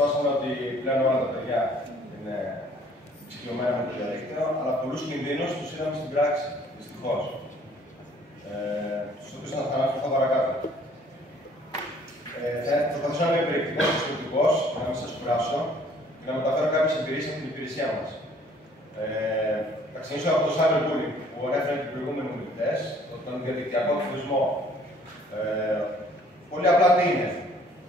διαπιστώσαμε ότι πλέον όλα τα παιδιά είναι εξοικειωμένα με το διαδίκτυο, αλλά πολλούς κινδύνους τους είδαμε στην πράξη, δυστυχώς. Στους οποίους θα αναφερθώ παρακάτω. Θα προσπαθήσω να είμαι περιεκτικός και σκοπτικός, να μην σας κουράσω και να μεταφέρω κάποιες εμπειρίες από την υπηρεσία μας. Θα ξεκινήσω από το cyberbullying που ανέφεραν και οι προηγούμενοι ομιλητές, τον διαδικτυακό εκφοβισμό. Πολύ απλά τι είναι.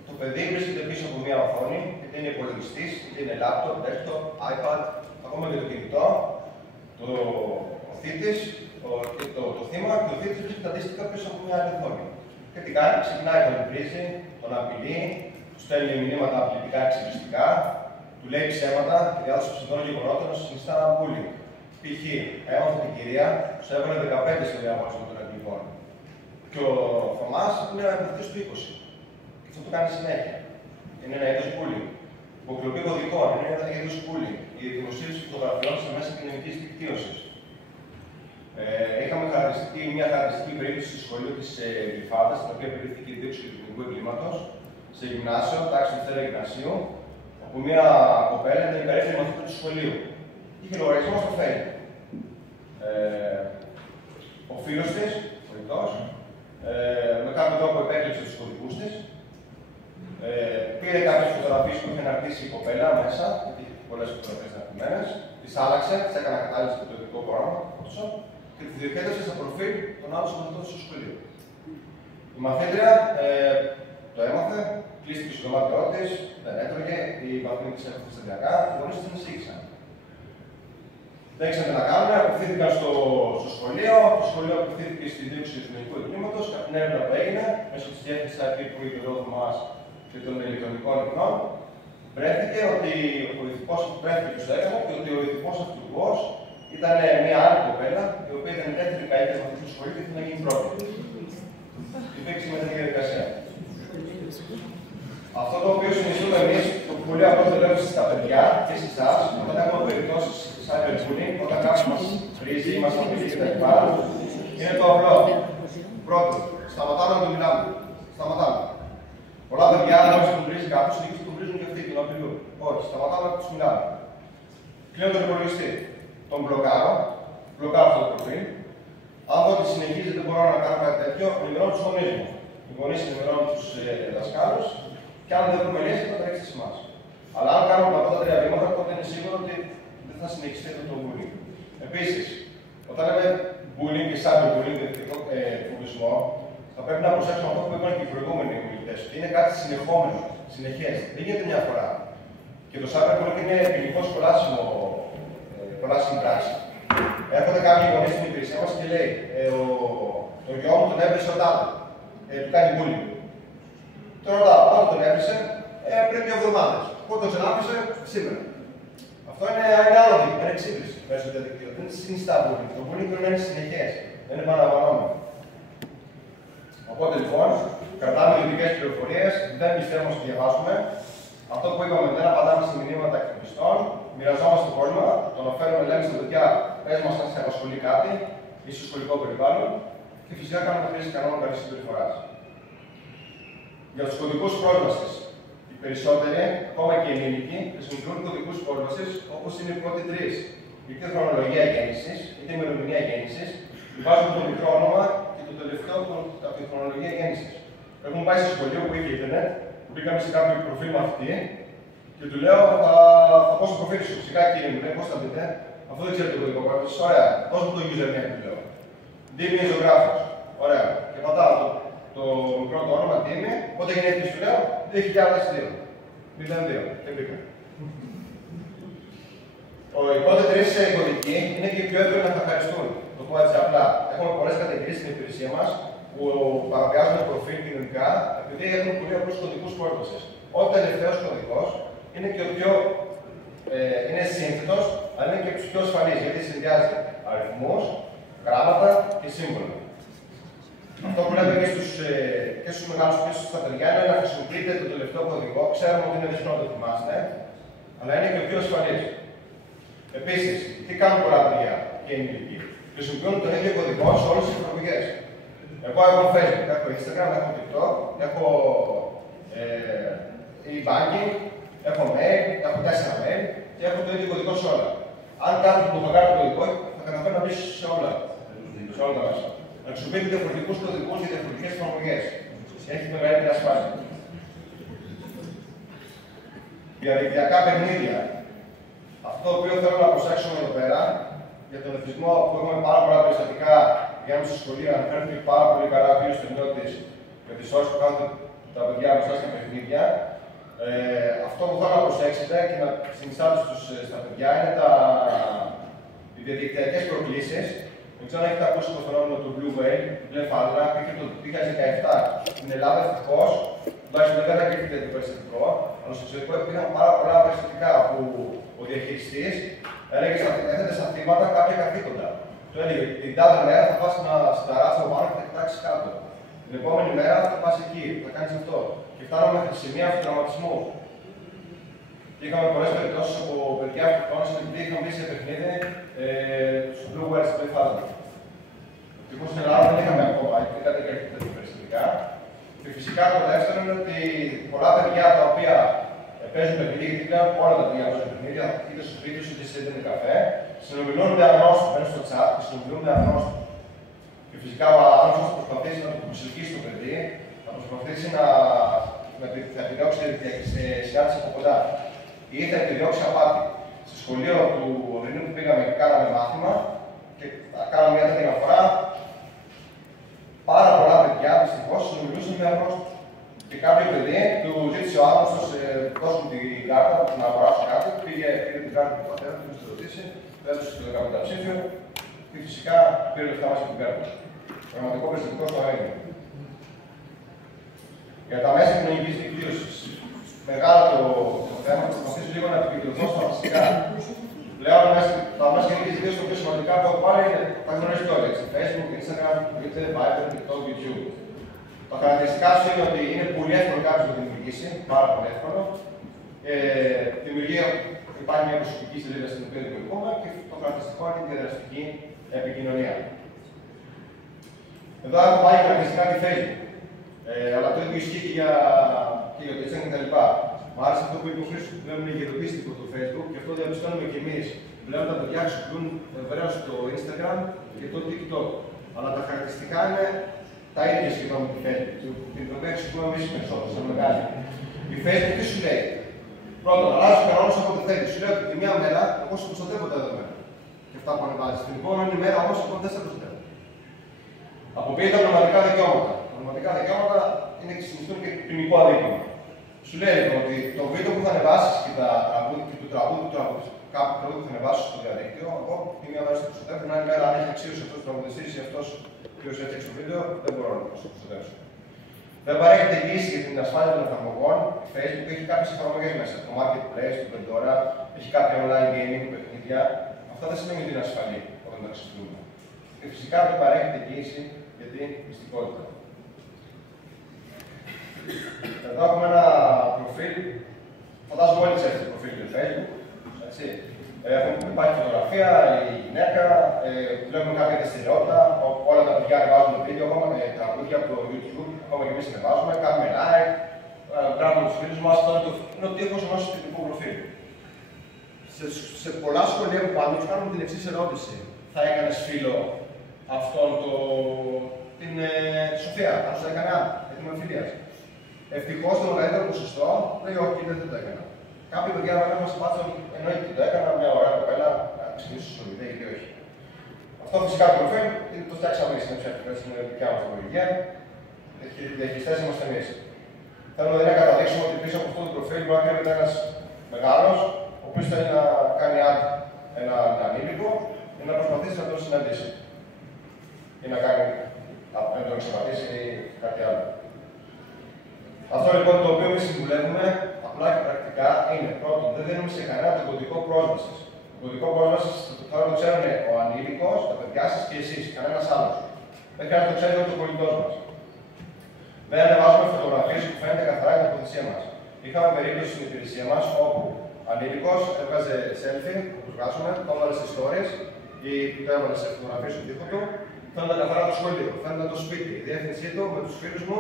Το παιδί βρίσκεται πίσω από μια οθόνη, είτε είναι υπολογιστής, είτε είναι laptop, desktop, iPad, ακόμα και το κινητό. Ο θήτης και το θύμα και ο θήτης βρίσκεται αντίστοιχα πίσω από μια άλλη οθόνη. Και τι κάνει, ξεκινάει τον βρίζει, τον απειλεί, του στέλνει μηνύματα απειλητικά εξυπηρετικά, του λέει ψέματα και διάδοση ψευδών γεγονότων συνιστά bullying. Π.χ. έμαθα την κυρία, του έβαλε 15 στο διαγωνισμό των αγγλικών. Και ο Θωμάς είναι μαθητής του 20. Και αυτό το κάνει συνέχεια. Είναι ένα είδος bullying. Η υποκλοπή κωδικών είναι ένα είδος bullying. Η δημοσίευση φωτογραφιών στα μέσα κοινωνικής δικτύωσης. Είχαμε μια χαρακτηριστική περίπτωση στο σχολείο της Γλυφάδας, στην οποία περίπτωθηκε η δίωξη του κοινωνικού εγκλήματος, σε γυμνάσιο, τάξη Δευτέρα Γυμνασίου, όπου μια κοπέλα ήταν η καλύτερη μαθήτρια του σχολείου. Είχε λογαριασμό στο Facebook. Ο φίλος της, ο Ρητός, με κάποιο τρόπο επέκλειψε τους κωδικούς της, πήρε κάποιες φωτογραφίες που είχε αναρτήσει η κοπέλα μέσα, γιατί είχε πολλές φωτογραφίες αναρτημένες, τις άλλαξε, τις έκανε κατάλληλες στο τεχνικό πρόγραμμα, και τη διοχέτευσε στο προφίλ των άλλων συμμετοχών του σχολείου. Η μαθήτρια το έμαθε, κλείστηκε στο δωμάτιό της, δεν έτρωγε, οι βαθμοί της έφτασαν σταδιακά, οι γονείς της την εισήγησαν. Δεν ήξεραν τι να κάνουν, απευθύνθηκαν στο σχολείο, το σχολείο απευθύνθηκε στη δίωξη του κοινωνικού εγκλήματος, από την έρευνα που έγινε, μέσω της διεύθυνσης IT που είχε ο Θωμάς και των ηλεκτρονικών ινών, βρέθηκε ότι ο ηθικός βρέθηκε ποιος το έκανε και ότι ο ηθικός αυτούργος ήταν μια άλλη κοπέλα, η οποία ήταν η δεύτερη καλύτερη μαθητή του σχολείου και ήθελε να γίνει πρώτη. Υπήρξε μετά τη διαδικασία. Αυτό το οποίο συνιστούμε εμείς, το πολύ απλό το λέω στα παιδιά και σε εσάς, όταν έχουμε περιπτώσεις cyberbullying, όταν κάποιος μας βρίζει, μας απειλεί κτλ. Είναι το απλό. Πρώτον, σταματάμε να του μιλάμε. Σταματάμε. Πολλά παιδιά, όταν τον βρίζει κάποιος, συνήθως τον βρίζουν και αυτοί, τον απειλούν. Όχι, σταματάμε να τους μιλάμε. Κλείνω τον υπολογιστή. Τον μπλοκάρω αυτό το προφίλ. Αν δω ότι συνεχίζει, δεν μπορώ να κάνω κάτι τέτοιο, ενημερώνω τους γονείς μου. Οι γονείς ενημερώνουν τους δασκάλους και αν δεν βρούμε λύση, θα τρέξει σε εμάς. Αλλά αν κάνουμε αυτά τα τρία βήματα, τότε είναι σίγουρο ότι δεν θα συνεχιστεί αυτό το bullying. Επίσης, όταν λέμε bullying και cyberbullying, εκφοβισμό, θα πρέπει να προσέξουμε αυτό που είπαν και οι προηγούμενοι ομιλητές. Είναι κάτι συνεχόμενο, συνεχές. Δεν γίνεται μια φορά. Και το cyberbullying είναι ποινικό κολάσιμη πράξη. Έρχονται κάποιοι γονείς στην υπηρεσία μας και λέει: το γιο μου τον έβρισε ο τάδε. Του κάνει bullying. Τον ρωτάω: πότε τον έβρισε? Πριν 2 εβδομάδες. Πότε τον ξανάφησε? Σήμερα. Αυτό είναι άλλο δείγμα, είναι εξύπνηση μέσω του διαδικτύου. Δεν συνιστά bullying. Το bullying πρέπει να είναι συνεχές. Δεν είναι επαναλαμβανόμενο. Οπότε λοιπόν, κρατάμε ειδικές πληροφορίες, δεν πιστεύουμε όσο διαβάζουμε. Αυτό που είπαμε, δεν απαντάμε σε μηνύματα εκτοπιστών, μοιραζόμαστε το κόσμο, τον οφέρουμε, λέμε στα παιδιά, πες μας αν σε απασχολεί κάτι, ή στο σχολικό περιβάλλον, και φυσικά κάνουμε χρήση κανόνων καλής συμπεριφοράς. Για τους κωδικούς πρόσβασης, οι περισσότεροι, ακόμα και οι ενήλικοι, χρησιμοποιούν κωδικούς πρόσβασης όπως είναι οι πρώτοι 3. Είτε χρονολογία γέννησης, είτε ημερομηνία γέννησης, βάζουν το μικρό όνομα και το τελευταίο από τη χρονολογία γέννησης. Έχουμε πάει σε σχολείο που είχε Ιντερνετ, που μπήκαμε σε κάποιο προφίλ μαθητή και του λέω: θα πω στο προφίλ σου. Φυσικά κύριε μου, λέει: πώς θα δείτε? Αυτό δεν ξέρει το κωδικό πρόσβασης. Ωραία. Δώσ' μου το username, του λέω. Δήμη ζωγράφος. Ωραία. Και πατάω το μικρό το όνομα, τι είναι, πότε γεννήθηκε, σου λέω 2002. 02. Και μπήκα. Οι πρώτοι 3 κωδικοί είναι και πιο εύκολοι να καθαριστούν. Το πω έτσι απλά. Έχουμε πολλές κατηγορίες στην υπηρεσία μας που παραβιάζουν το προφίλ κοινωνικά επειδή έχουν πολύ απλούς κωδικούς πρόσβασης. Ο τελευταίος κωδικός είναι και ο πιο είναι σύνθετος, αλλά είναι και πιο ασφαλής γιατί συνδυάζει αριθμούς, γράμματα και σύμβολα. Αυτό που λέμε και στους μεγάλους και στα παιδιά είναι να χρησιμοποιείτε το τελευταίο κωδικό. Ξέρουμε ότι είναι δύσκολο να το θυμάστε, αλλά είναι και πιο ασφαλής. Επίσης, τι κάνουν πολλά παιδιά και ενήλικοι? Χρησιμοποιούν τον ίδιο κωδικό σε όλες τις εφαρμογές. Εγώ έχω Facebook, έχω Instagram, έχω TikTok, έχω e-banking, Έχω mail, έχω 4 mail και έχω το ίδιο κωδικό σε όλα. Αν κάποιο που το κάνει το κωδικό, θα καταφέρει να μπει σε όλα. Σε όλα τα μέσα. Να χρησιμοποιείτε διαφορετικούς κωδικούς για διαφορετικές εφαρμογές. Έχει μεγαλύτερη ασφάλεια. Διαδικτυακά παιχνίδια. Αυτό το οποίο θέλω να προσέξουμε εδώ πέρα, για τον εθισμό που έχουμε πάρα πολλά περιστατικά για στη σχολεία, αναφέρθηκε πάρα πολύ καλά ο κ. Στενιώτης με τις ώρες που κάνουν τα παιδιά μπροστά στα παιχνίδια. Αυτό που θέλω να προσέξετε και να συνιστάτε στα παιδιά είναι οι διαδικτυακές προκλήσεις. Δεν ξέρω αν έχετε ακούσει το φαινόμενο του Blue Whale, μπλε φάλαινα, πήγε το 2017 στην Ελλάδα ευτυχώς. Τουλάχιστον δεν κατακρίθηκε το περιστατικό, αλλά στο εξωτερικό υπήρχαν πάρα πολλά περιστατικά που ο διαχειριστής έθετε στα θύματα κάποια καθήκοντα. Του έλεγε την τάδε μέρα θα πας στην ταράτσα από πάνω και θα κοιτάξεις κάτω. Την επόμενη μέρα θα πας εκεί, θα κάνεις αυτό. Και φτάναμε μέχρι σημεία αυτοτραυματισμού. Και είχαμε πολλές περιπτώσεις από παιδιά που φώνησαν επειδή είχαν μπει σε παιχνίδι στο Blue Whale στην Πλεφάδα. Λοιπόν, στην Ελλάδα δεν είχαμε ακόμα, γιατί δεν κατέκρινε τέτοια περιστατικά. Και φυσικά το δεύτερο είναι ότι πολλά παιδιά τα οποία παίζουν παιχνίδια, γιατί πλέον όλα τα παιδιά παίζουν παιχνίδια, είτε στο σπίτι είτε σε ίντερνετ καφέ, συνομιλούν με ανώστου, μπαίνουν στο chat και συνομιλούν με ανώστου. Και φυσικά ο άνθρωπο θα προσπαθήσει να το προσελκύσει το παιδί, θα προσπαθήσει να επιδιώξει συνάντηση από κοντά. Ή θα επιδιώξει απάτη. Στο σχολείο του Οδυνού που πήγαμε και κάναμε μάθημα και κάναμε μια τέτοια αναφορά, πάρα πολλά παιδιά δυστυχώς συνομιλούσαν με ανώστου. Και κάποιο παιδί του ζήτησε ο άνθρωπος δώσουν την κάρτα, να αγοράσει κάτι, πήρε την κάρτα του πατέρα του, του ρωτήσει, του έδωσε το 15 ψήφιο και φυσικά πήρε λεφτά μας από την κάρτα. Πραγματικό περιστατικό στο Αγένιο. Για τα μέσα κοινωνικής δικτύωσης. Μεγάλο το θέμα, θα προσπαθήσω λίγο να επικεντρωθώ στα βασικά. Πλέον τα μέσα κοινωνικής δικτύωσης, το πιο σημαντικά που έχω πάρει είναι τα γνωρίζετε όλοι. Facebook, Instagram, Twitter, Viber, TikTok, YouTube. Τα χαρακτηριστικά του είναι ότι είναι πολύ εύκολο κάποιο να το δημιουργήσει, πάρα πολύ εύκολο. Υπάρχει μια προσωπική σελίδα στην οποία δημιουργούμε και το χαρακτηριστικό είναι η διαδραστική επικοινωνία. Εδώ έχω πάει χαρακτηριστικά τη Facebook. Αλλά το ίδιο ισχύει και για το Instagram κτλ. Μ' άρεσε αυτό που είπε ο Χρήστος που βλέπουμε γεροτίστικο το Facebook και αυτό διαπιστώνουμε και εμείς. Βλέπουμε τα παιδιά χρησιμοποιούν ευρέως το Instagram και το TikTok. Αλλά τα χαρακτηριστικά είναι τα ίδια σχεδόν με τη Facebook, την οποία χρησιμοποιούμε εμείς περισσότερο, σαν μεγάλη. Η Facebook τι σου λέει? Πρώτον, αλλάζει του κανόνε όποτε θέλει. Σου λέει ότι τη μία μέρα εγώ σου προστατεύω τα δεδομένα. Και αυτά που ανεβάζει. Την επόμενη μέρα όμω εγώ δεν σε προστατεύω. Αποποιείται τα πνευματικά δικαιώματα. Τα πνευματικά δικαιώματα είναι και συνιστούν και ποινικό αδίκημα. Σου λέει λοιπόν ότι το βίντεο που θα ανεβάσει και το τραγούδι κάποιο τραγούδι που θα ανεβάσει στο διαδίκτυο, εγώ τη μία μέρα σε προστατεύω, την άλλη μέρα αν έχει αξίωση αυτό ο τραγουδιστή ή αυτό ο οποίο έφτιαξε το βίντεο, δεν μπορώ να το προστατεύσω. Δεν παρέχεται εγγύηση για την ασφάλεια των εφαρμογών. Η Facebook έχει κάποιες εφαρμογές μέσα. Το Marketplace, το Pandora, έχει κάποια online gaming, παιχνίδια. Αυτά δεν σημαίνει ότι είναι ασφαλή όταν τα χρησιμοποιούμε. Και φυσικά δεν παρέχεται εγγύηση για την μυστικότητα. Εδώ έχουμε ένα προφίλ. Φαντάζομαι όλοι ξέρετε το προφίλ του Facebook. Υπάρχει φωτογραφία, η γυναίκα, βλέπουμε κάποια δραστηριότητα, όλα τα παιδιά ανεβάζουν βίντεο, ακόμα και τα τραγούδια από το YouTube, ακόμα και εμείς ανεβάζουμε, κάνουμε like, γράφουμε τους φίλους μας, είναι ο τείχος ενός τυπικού προφίλ. Σε πολλά σχολεία που πάμε, τους κάνουμε την εξής ερώτηση. Θα έκανες φίλο αυτόν την Σοφία, αν σου έκανε για την ομοφιλία. Ευτυχώς το μεγαλύτερο ποσοστό λέει όχι, δεν το έκανα. Κάποιοι παιδιά βέβαια μας πάθουν εννοείται ότι το έκανα, μια ωραία κοπέλα, να ξεκινήσω στο βιβλίο, γιατί όχι. Αυτό φυσικά το προφίλ το φτιάξαμε εμείς, είναι δικιά μας τεχνολογία. Οι διαχειριστές είμαστε εμείς. Θέλουμε να καταδείξουμε ότι πίσω από αυτό το προφίλ μπορεί να κρύβεται ένας μεγάλος, ο οποίος θέλει να κάνει ένα ανήλικο και να προσπαθήσει να τον συναντήσει. Ή να τον εξαπατήσει ή κάτι άλλο. Αυτό λοιπόν το οποίο εμείς συμβουλεύουμε απλά και πρακτικά είναι πρώτον, δεν δίνουμε σε κανένα τον κωδικό πρόσβασης. Το κωδικό πρόσβασης θα το ξέρουν ο ανήλικος, τα παιδιά σας και εσείς, κανένας άλλος. Δεν χρειάζεται να το ξέρει ούτε ο πολιτός μας. Δεν ανεβάζουμε φωτογραφίες που φαίνεται καθαρά η τοποθεσία μας. Είχαμε περίπτωση στην υπηρεσία μας όπου ανήλικος έβγαζε selfie, που του βγάζουμε, το έβαλε σε stories ή το έβαλε σε φωτογραφίες στον τοίχο του. Φαίνονταν καθαρά το σχολείο, φαίνονταν το σπίτι, η διεύθυνσή του με τους φίλους μου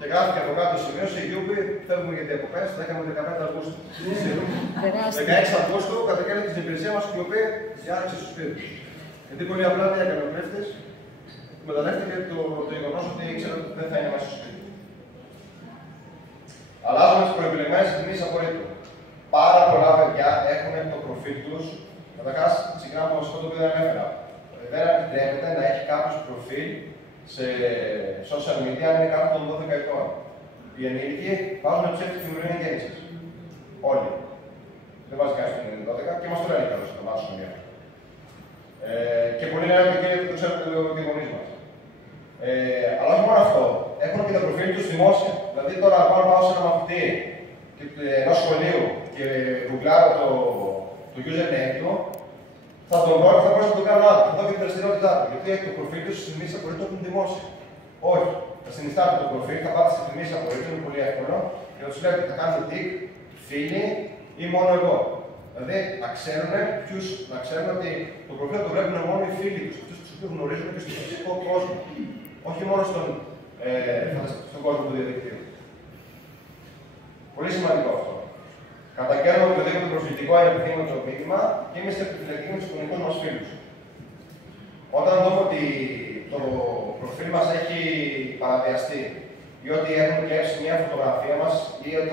Και γράφει από κάτω σημείωση, Γιούπι, φεύγουμε για διακοπές, θα είχαμε 15 Αυγούστου. 16 Αυγούστου καταγγέλνει την υπηρεσία μας, η οποία διάρρηξε στο σπίτι. Γιατί πολύ απλά τι έκανε ο κλέφτης, μεταδέχτηκε το γεγονός ότι ήξερε ότι δεν θα είναι μέσα στο σπίτι. Αλλάζουμε τις προεπιλεγμένες εκτιμήσεις απορρίτου. Πάρα πολλά παιδιά έχουν το προφίλ τους. Καταρχάς, συγκράμε αυτό το οποίο δεν ανέφερα. Δεν επιτρέπεται να έχει κάποιο προφίλ σε social media αν είναι κάτω των 12 ετών. Οι ενήλικοι βάζουν ψεύτικη ημερομηνία γέννησης. Όλοι. Δεν βάζει κανείς την 12 και μας το λένε καλώς το μάθημα μία. Και πολλοί λένε ότι δεν το ξέρουν και οι γονείς μας. Αλλά όχι μόνο αυτό. Έχουν και τα προφίλ τους δημόσια. Δηλαδή τώρα πάω σε ένα μαθητή ενός σχολείου και γκουγκλάρω το username του, θα τον βρω και θα μπορέσω να το κάνω άλλο. Θα δω και την δραστηριότητά του. Γιατί έχει το προφίλ του στις θυμίσεις απορρίτου έχουν δημόσια. Όχι. Θα συνιστάτε το προφίλ, θα πάτε στις θυμίσεις απορρίτου, είναι πολύ εύκολο. Και θα του λέτε θα κάνετε τικ, φίλοι ή μόνο εγώ. Δηλαδή να ξέρουν ότι το προφίλ το βλέπουν μόνο οι φίλοι του, αυτού του οποίους γνωρίζουν και στον φυσικό κόσμο. Όχι μόνο στον κόσμο του διαδικτύου. Πολύ σημαντικό αυτό. Καταγγέλνουμε οποιοδήποτε προσβλητικό ή επιθύμητο μήνυμα και είμαστε επιφυλακτικοί με τους κοινωνικούς μας φίλους. Όταν δούμε ότι το προφίλ μας έχει παραβιαστεί ή ότι έχουν κλέψει μια φωτογραφία μας ή ότι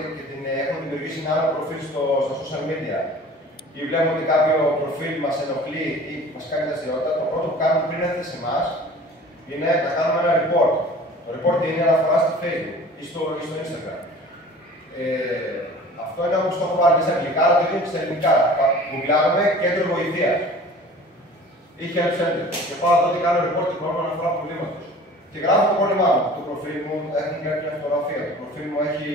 έχουν δημιουργήσει ένα άλλο προφίλ στα social media ή βλέπουμε ότι κάποιο προφίλ μας ενοχλεί ή μας κάνει δραστηριότητα, το πρώτο που κάνουμε πριν έρθει σε εμάς είναι να κάνουμε ένα report. Το report είναι αναφορά στο Facebook ή στο Instagram. Αυτό είναι όπως το έχω πάρει στα αγγλικά, αλλά το ίδιο και στα ελληνικά. Γκουγκλάρουμε κέντρο βοηθείας. Ή help center. Και πάω εδώ και κάνω report την πρώτη αναφορά προβλήματος. Και γράφω το πρόβλημά μου. Το προφίλ μου έχει μια φωτογραφία. Το προφίλ μου έχει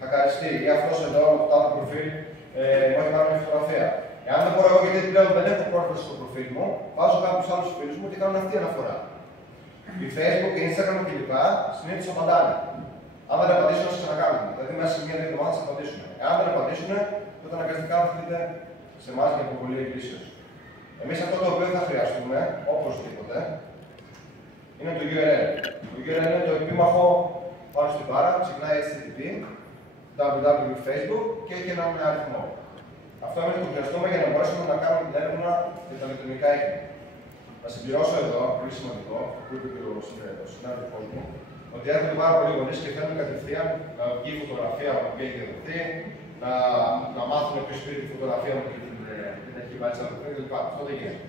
χακαριστεί. Ή αυτός εδώ, το άλλο προφίλ, μου έχει κάνει μια φωτογραφία. Εάν δεν μπορώ εγώ, γιατί πλέον δεν έχω πρόσβαση στο προφίλ μου, βάζω κάποιους άλλους φίλους μου και κάνουν αυτή η αναφορά. Η Facebook, η Instagram κλπ. Συνήθως απαντάνε. Αν δεν απαντήσουν, θα ξανακάνουμε. Δηλαδή, μέσα σε μία-δύο εβδομάδες θα απαντήσουν. Εάν δεν απαντήσουν, τότε αναγκαστικά θα έρθετε σε εμάς για υποβολή εκκλήσεως. Εμείς αυτό το οποίο θα χρειαστούμε, οπωσδήποτε, είναι το URL. Το URL είναι το επίμαχο πάνω στην μπάρα, ξεκινάει HTTP, www.facebook και έχει έναν αριθμό. Αυτό εμείς το χρειαστούμε για να μπορέσουμε να κάνουμε την έρευνα για τα ηλεκτρονικά ίχνη. Να συμπληρώσω εδώ, πολύ σημαντικό, που είπε και ο συνάδελφός μου, ότι έρχονται πάρα πολλοί γονείς και θέλουν κατευθείαν να βγει η φωτογραφία που έχει δεδοθεί, να μάθουν ποιος πήρε τη φωτογραφία μου και την έχει βάλει στα δεδομένα κλπ. Αυτό δεν γίνεται.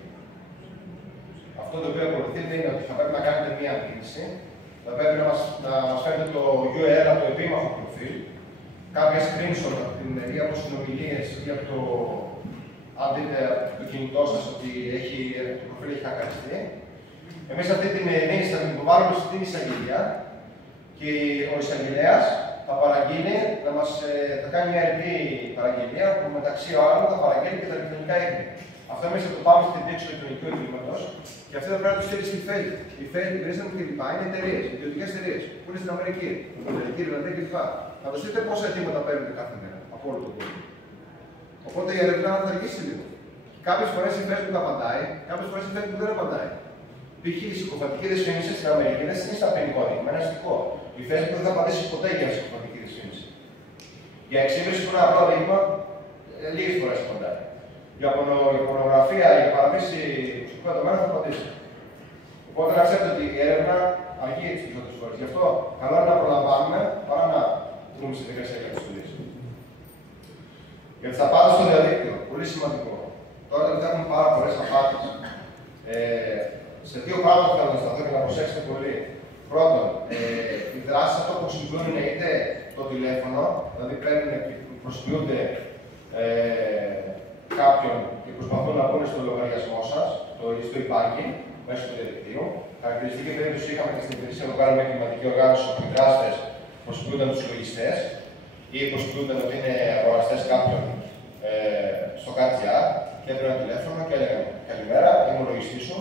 Αυτό το οποίο ακολουθείται είναι ότι θα πρέπει να κάνετε μία κίνηση, θα πρέπει να μας φέρετε το URL από το επίμαχο προφίλ, κάποια screenshot από την ή από συνομιλίες ή από το. Αν δείτε το κινητό σας ότι το προφίλ έχει χακαριστεί. Εμείς αυτή την μήνυση θα την υποβάλουμε στην εισαγγελία και ο εισαγγελέας θα παραγγείλει θα κάνει μια ρητή παραγγελία που μεταξύ άλλων θα παραγγείλει και τα ηλεκτρονικά ίχνη. Αυτό εμείς θα το πάμε στην δίκτυο ηλεκτρονικού εγκλήματος και αυτή θα πρέπει να το στείλει στη Facebook. Η Facebook, η Instagram κλπ. Είναι εταιρείες, ιδιωτικές εταιρείες που είναι στην Αμερική, στην Αμερική, Ιρλανδία κλπ. Να το στείλετε πόσα αιτήματα παίρνετε κάθε μέρα από όλο τον κόσμο. Οπότε η έρευνα θα αργήσει λίγο. Κάποιες φορές η Facebook απαντάει, κάποιες φορές η Facebook δεν απαντάει. Π.χ. η συκοφαντική δυσφήμιση στην Αμερική δεν είναι στα ποινικό δίκημα, είναι αστικό. Η Facebook δεν θα απαντήσει ποτέ για συκοφαντική δυσφήμιση. Για εξήμιση που είναι ένα απλό δείγμα, λίγες φορές απαντάει. Για πορνογραφία, για παραβίαση προσωπικού δεδομένου θα απαντήσει. Οπότε να ξέρετε ότι η έρευνα αργεί τις περισσότερες φορές. Γι' αυτό καλό είναι να προλαμβάνουμε παρά να δούμε στη δικασία για τις δουλειές. Για τις απάτες στο διαδίκτυο, πολύ σημαντικό. Τώρα δεν έχουμε πάρα πολλές απάτες. Σε δύο πράγματα θέλω να σταθώ και να προσέξετε πολύ. Πρώτον, οι δράσεις αυτό που χρησιμοποιούν είναι είτε το τηλέφωνο, δηλαδή πρέπει να προσποιούνται κάποιον και προσπαθούν να μπουν στο λογαριασμό σας, στο υπάρχει, μέσω του διαδικτύου. Χαρακτηριστική περίπτωση είχαμε και στην υπηρεσία που κάνουμε εγκληματική οργάνωση όπου οι δράστες προσποιούνταν τους λογιστές ή προσποιούνταν ότι είναι αγοραστές κάποιον στο ΚΑΤΖΙΑ και έπαιρναν τηλέφωνο και έλεγαν καλημέρα, είμαι ο λογιστής σου.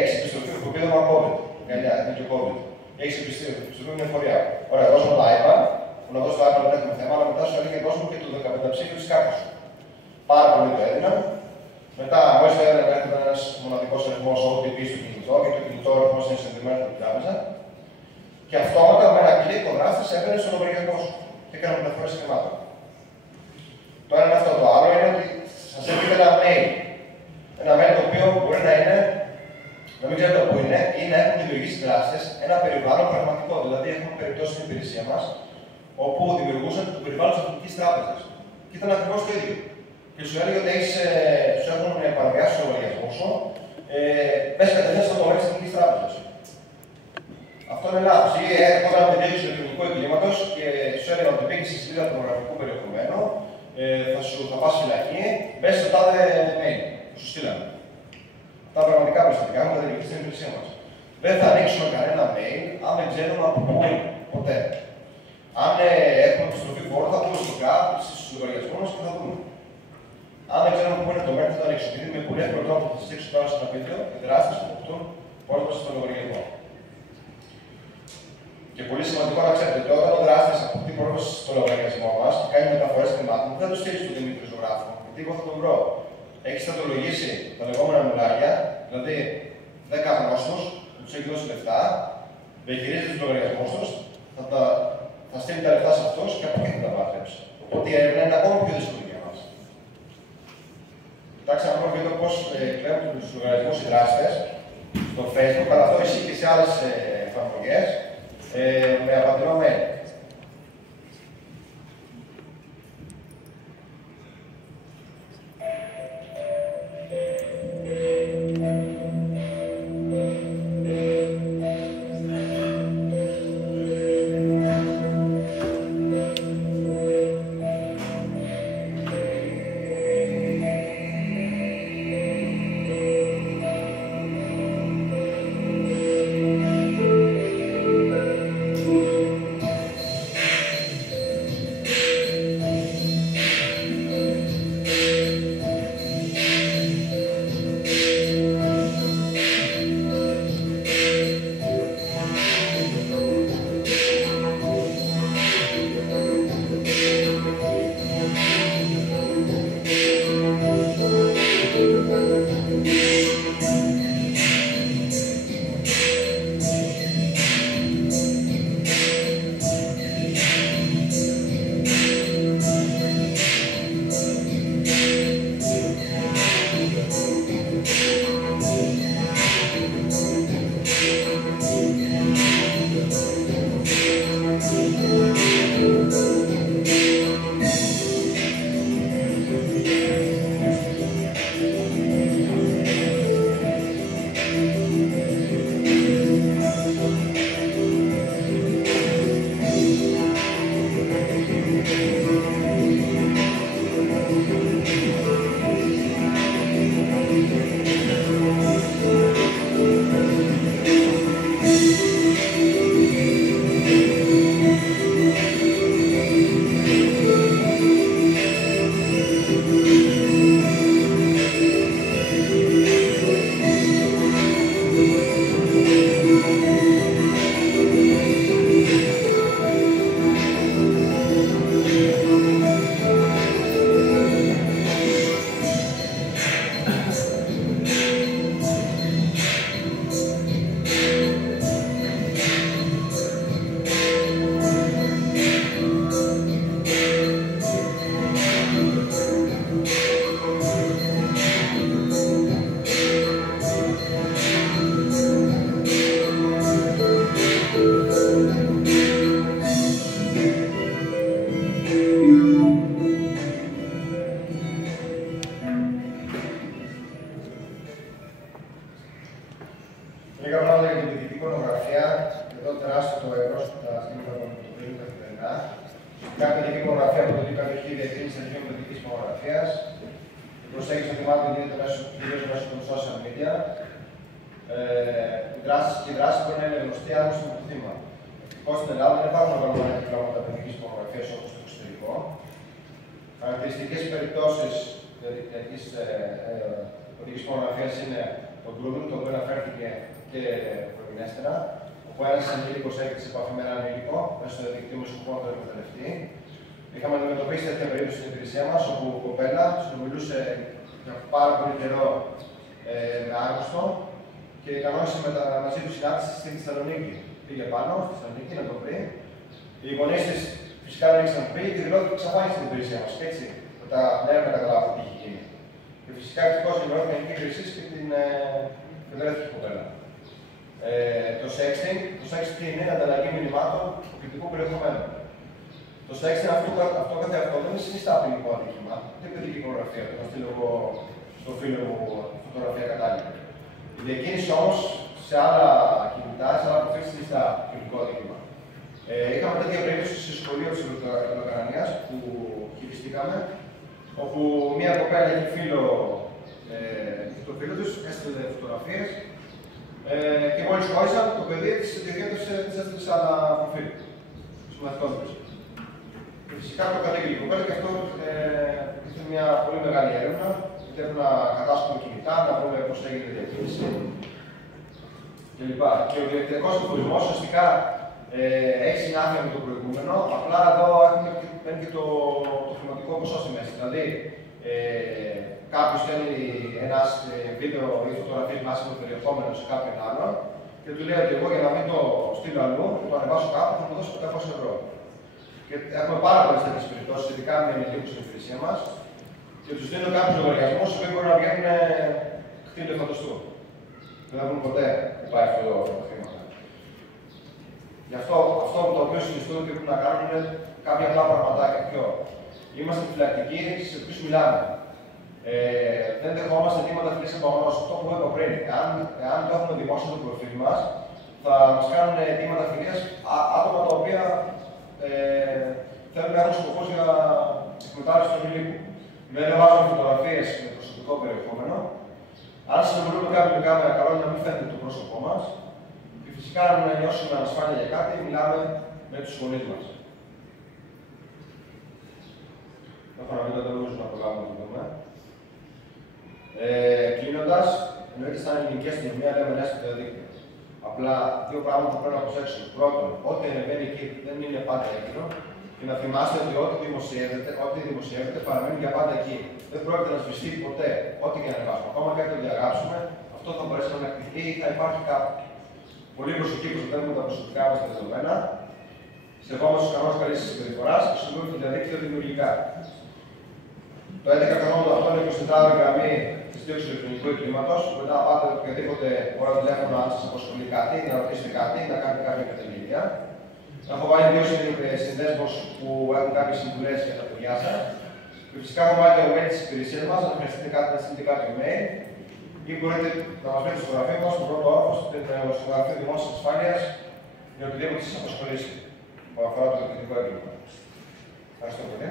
Έχεις επιστροφή το κοπίδωμα COVID. Γαλλιά, είναι και COVID. Έχεις επιστροφή με εφορία. Ωραία, δώσ' μου το iPad, που να δώσω το iPad δεν έχουμε θέμα, αλλά μετά σου έλεγε δώσ' μου και το 15 ψήφιο της κάρτας σου. Πάρα πολύ το έδιναν. Μετά, μόλις το έδιναν, έρχεται ένας μοναδικός αριθμός OTP στο κινητό και το κινητό αριθμός είναι συνδεδεμένος με την τράπεζα. Και αυτόματα με ένα κλικ ο δράστης έμπαινε στο λογαριασμό σου και έκανε μεταφορές χρημάτων. Το ένα είναι αυτό. Το άλλο είναι ότι σας έρχεται ένα mail. Ένα mail το οποίο μπορεί να είναι, να μην ξέρετε πού είναι, ή να έχουν δημιουργήσει δράστες ένα περιβάλλον πραγματικό. Δηλαδή, έχουμε περιπτώσει στην υπηρεσία μας όπου δημιουργούσαν το περιβάλλον της Εθνικής Τράπεζας. Και ήταν ακριβώς το ίδιο. Και σου έλεγε ότι σου έχουν παραβιάσει το λογαριασμό σου, πες κατευθείαν στο τομέα της Εθνικής Τράπεζας. Αυτό είναι λάθος. Ή έρχονταν με δίωξη ηλεκτρονικού εγκλήματος και σου έλεγε ότι πήγε στη σελίδα pornογραφικού περιεχομένου, θα πας φυλακή, μπες στο τάδε mail που σου στείλαμε. Τα πραγματικά περιστατικά έχουν καταδικαστεί στην υπηρεσία μας. Δεν θα ανοίξουμε κανένα mail αν δεν ξέρουμε από πού είναι. Ποτέ. Αν έχουμε επιστροφή φόρου, θα πούμε στο ΚΑΠ, στους λογαριασμούς μας και θα δούμε. Αν δεν ξέρουμε πού είναι το mail, θα το ανοίξουμε. Γιατί με πολύ εύκολο τρόπο θα σας δείξω τώρα σε ένα βίντεο οι δράστες που αποκτούν πρόσβαση στο λογαριασμό. Και πολύ σημαντικό να ξέρετε ότι όταν ο δράστης αποκτεί πρόσβαση στο λογαριασμό μας και κάνει μεταφορές χρημάτων, δεν θα το στείλει στον Δημήτρη ζωγράφο. Γιατί εγώ θα τον βρω. Έχει στρατολογήσει τα λεγόμενα μουλάρια, δηλαδή 10 γνώστους που τους έχει δώσει λεφτά, διαχειρίζεται τους λογαριασμούς τους, θα στείλει τα λεφτά σε αυτούς και από εκεί θα τα βάθρεψει. Οπότε η έρευνα είναι ακόμη πιο δύσκολη για μας. Κοιτάξτε να πούμε βίντεο πώς κλέβουν τους λογαριασμούς οι δράστες στο Facebook, αλλά αυτό ισχύει και σε άλλες εφαρμογές με απαντηλό mail. Λίγα πράγματα για την ποιητική πορνογραφία. Εδώ τεράστιο το ευρώ στα στήματα που το δίνουν καθημερινά. Κάθε ποιητική πορνογραφία αποτελεί κατοχή διαχείριση αρχείων ποιητικής πορνογραφίας. Η προσέγγιση των θυμάτων γίνεται κυρίως μέσω των social media. Οι δράση μπορεί να είναι γνωστή άγνωστη με το θύμα. Ευτυχώς στην Ελλάδα δεν υπάρχουν οργανωμένα κυκλώματα ποιητικής πορνογραφίας όπως στο εξωτερικό. Χαρακτηριστικές περιπτώσεις ποιητικής πορνογραφίας είναι το grooming, το οποίο αναφέρθηκε και προηγούμενα, όπου ένας ανήλικος έρχεται σε επαφή με έναν ανήλικο μέσω του διαδικτύου με σκοπό να τον εκμεταλλευτεί. Είχαμε αντιμετωπίσει τέτοια περίπτωση στην υπηρεσία μας, όπου η κοπέλα συνομιλούσε για πάρα πολύ καιρό με άγνωστο και κανόνισε μαζί του συνάντηση στη Θεσσαλονίκη. πήγε πάνω στη Θεσσαλονίκη να το βρει. Οι γονείς της φυσικά δεν ήξεραν πριν και δηλώθηκε εξαφάνιση στην υπηρεσία μας. Και έτσι, δεν έχουμε καταλάβει τι είχε γίνει. Και φυσικά ευτυχώς ενημερώθηκαν οι υπηρεσίες και την βρέθηκε η κοπέλα. Το sexting είναι ανταλλαγή μηνυμάτων οπτικού περιεχομένου. Το sexting αυτό καθεαυτό δεν συνιστά ποινικό αδίκημα. Δεν είναι παιδική πορνογραφία. Το στείλω εγώ στο φίλο μου φωτογραφία κατάλληλα. Η διακίνηση όμως σε άλλα κινητά, σε άλλα προφίλ συνιστά ποινικό αδίκημα. Είχαμε τέτοια περίπτωση σε σχολείο της Λοκαρανίας που χειριστήκαμε, όπου μία κοπέλα είχε φίλο, το φίλο της, έστειλε φωτογραφίες και μόλις χώρισαν, το παιδί της έστειλε σε άλλα προφίλ, στους μαθητών της. Και φυσικά το κατήγγειλε η κοπέλα και αυτό ήρθε μια πολύ μεγάλη έρευνα. Πρέπει να κατάσχουμε κινητά, να βρούμε πώς έγινε η διακίνηση κλπ. Και ο διαδικτυακός εμφανισμός ουσιαστικά έχει συνάφεια με το προηγούμενο, απλά εδώ έχουμε και το χρηματικό ποσό στη μέση. Δηλαδή, κάποιος στέλνει ένα βίντεο ή φωτογραφίες με άσχημο περιεχόμενο σε κάποιον άλλον και του λέει ότι εγώ για να μην το στείλω αλλού, το ανεβάσω κάπου, θα μου δώσω 500 ευρώ. Και έχουμε πάρα πολλές τέτοιες περιπτώσεις, ειδικά με ενηλίκους στην υπηρεσία μας, και τους δίνω κάποιους λογαριασμούς που μπορεί να βγαίνουν κτίριο φανταστού. Δεν θα βρουν ποτέ που πάει αυτό το χρήμα. Γι' αυτό το οποίο συνιστούν και πρέπει να κάνουν είναι κάποια απλά πραγματάκια. Ποιο? Είμαστε φυλακτικοί σε ποιους μιλάμε. Δεν δεχόμαστε αιτήματα φιλής επαγνώσης. Αυτό που είπα πριν. Εάν το έχουμε δημόσιο το προφίλ μας, θα μας κάνουν αιτήματα φιλίας άτομα τα οποία θέλουν να έχουν σκοπός για εκμετάλλευση των υλίκων. Δεν βάζουμε φωτογραφίες με προσωπικό περιεχόμενο. Αν συνομιλούμε κάποιον με κάμερα, καλό είναι να μην φαίνεται το πρόσωπό μας. Και φυσικά, αν νιώσουμε ανασφάλεια για κάτι, μιλάμε με τους γονείς μας. Έχω να μην το νομίζω να προλάβουμε να το δούμε. Κλείνοντας, εννοείται σαν ελληνική αστυνομία λέμε ναι στο διαδίκτυο. Απλά δύο πράγματα πρέπει να προσέξουμε. Πρώτον, ό,τι ανεβαίνει εκεί δεν είναι πάντα έγκυρο. Και να θυμάστε ότι ό,τι δημοσιεύεται παραμένει για πάντα εκεί. Δεν πρόκειται να σβηστεί ποτέ, ό,τι και να ανεβάσουμε. Ακόμα και αν το διαγράψουμε, αυτό θα μπορέσει να ανακτηθεί ή θα υπάρχει κάπου. Πολύ προσοχή που παίρνουμε τα προσωπικά μας δεδομένα. Σεβόμαστε τους κανόνες καλής συμπεριφοράς και χρησιμοποιούμε το διαδίκτυο δημιουργικά. Το 1180 αυτό είναι 24 γραμμή της δίωξης του ηλεκτρονικού εγκλήματος. Μπορείτε να πάτε οποιαδήποτε ώρα τηλέφωνο αν σας απασχολεί κάτι, να ρωτήσετε κάτι, να κάνετε κάποια καταγγελία. Έχω βάλει δύο συνδέσμους που έχουν κάποιες συμβουλές για τα παιδιά σας. Και φυσικά έχω βάλει το email της υπηρεσίας μας, αν χρειαστείτε κάτι να στείλετε κάποιο email. Ή μπορείτε να μας βρείτε στο γραφείο μας, στον πρώτο όροφο, στο γραφείο Δημόσιας Ασφάλειας, για οτιδήποτε σας απασχολήσει που αφορά το διοικητικό έγκλημα. Ευχαριστώ πολύ.